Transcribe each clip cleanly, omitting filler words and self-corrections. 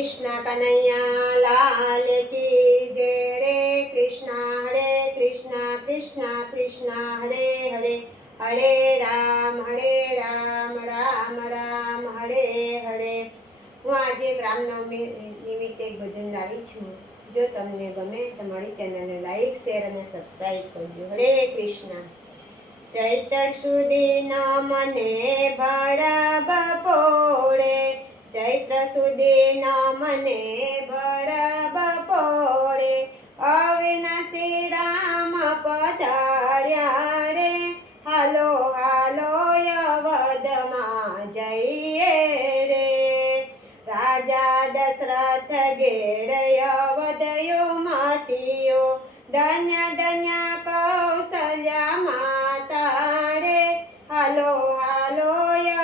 कृष्ण कन्हैया लाल की जय। हरे कृष्ण कृष्ण कृष्ण हरे हरे, हरे राम राम राम हरे हरे। હું આજે રામનવમી નિમિત્તે ભજન લાવી છું। જો તમને ગમે તો મારી ચેનલને લાઈક શેર અને સબસ્ક્રાઈબ કરજો। હરે કૃષ્ણ। ચૈત્ર સુધીના મને ભાડા બપોરે, ચૈત્ર સુધીના મને ભાડા બપોરે, અવિનાશી રામ પધાર્યા રે, હાલો હાલો અવધમાં જઈએ રે। રાજા દશરથ ઘેડ અવધયો માતીઓ, ધન્ય ધન્ય કૌશલ્યા માતા રે, હાલો હાલો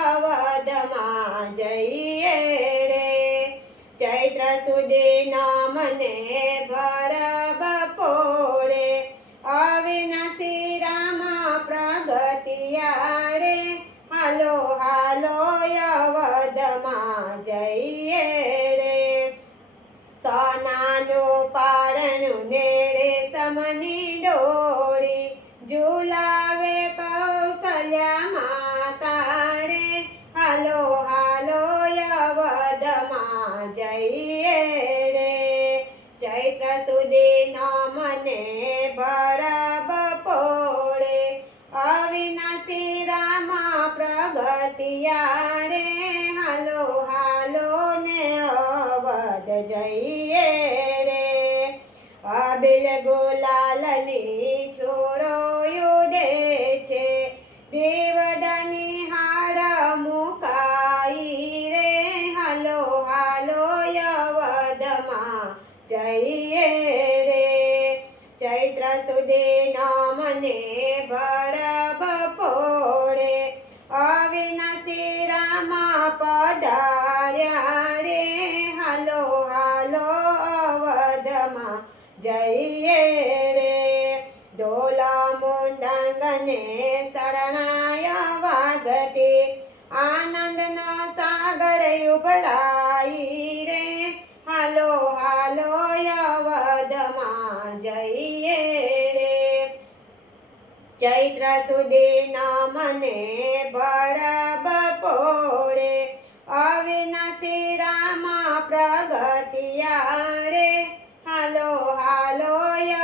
અવધમાં જઈએ રે। ચૈત્ર સુધીના મને ભાડા બપોરે, અવિનાશી રામ પ્રગટિયા રે, હાલો હાલો અવધમાં જઈએ રે। સોનાનું પારણું ને રેશમની દોરી, ઝુલાવે કૌશલ્યા માતા રે, હાલો હાલો અવધમાં જઈએ રે। ચૈત્ર સુધીના મને ભાડા બપોરે, અવિનાશી રામ પ્રગટિયા રે, હાલો હાલો ને અવધ જઈએ રે। અબીલ ગુલાલની છોડોયું દે છે, દેવદાની હાર મુકાઈ રે, હાલો હાલો અવધમાં જઈએ રે। ચૈત્ર સુધીના મને ભાડા બપોરે, અવિનાશી રામ પધાર્યા રે, હાલો હાલો અવધમાં જઈએ રે। ઢોલ મૃદંગને શરણાય વાગતી, આનંદનો સાગર ઉભરાઈ રે, હાલો હાલો અવધમાં જઈએ રે। ચૈત્ર સુધીના મને ભાડા બપોરે, અવિનાશી રામ પ્રગટિયા રે, હાલો હાલો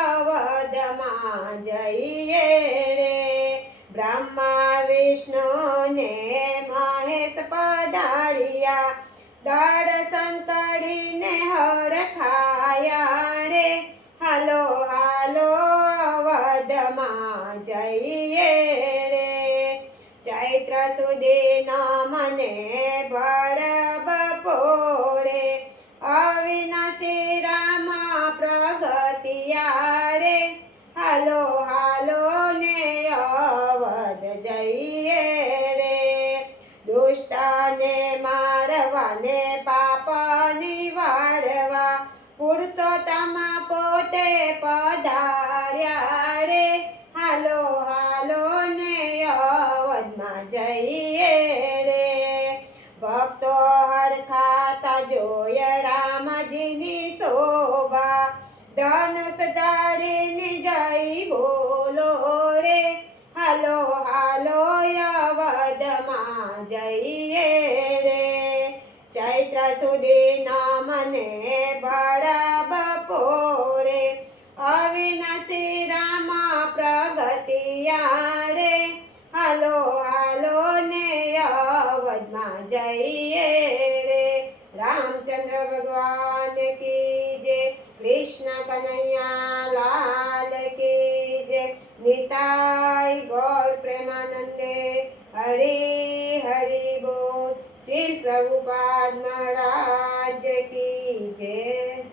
અવધમાં જઈએ રે। બ્રહ્મા વિષ્ણુ ને મહેશ પધાર્યા, દર્શન કરીને હરખાયા રે, હાલો હાલો અવધમાં જઈએ રે। ચૈત્ર સુધીના મને ભાડા બપોરે, અવિનાશી રામ પ્રગટિયા રે, હાલો હાલો ને અવધ જઈએ રે। દુષ્ટને મારવા ને પાપ નિવારવા, પુરુષોત્તમ પોતે પધાર્યા રે, હાલો હાલો ને અવધમાં જઈએ રે। ભક્તો હરખાતા જોય રામજીની શોભા, ધનુષ ધારીને જય બોલો રે, હાલો હાલો અવધમાં જઈએ રે। ચૈત્ર સુધીના મને ભાડા બપોરે, અવિનાશી રામ પ્રગટિયા રે, હાલો હાલો ને અવધમાં જઈએ રે। રામચંદ્ર ભગવાન की जय। कृष्ण कन्हैया लाल की जय। निताई गौर प्रेमानंदे हरि हरि बोल। श्री प्रभुपाद महाराज की जय।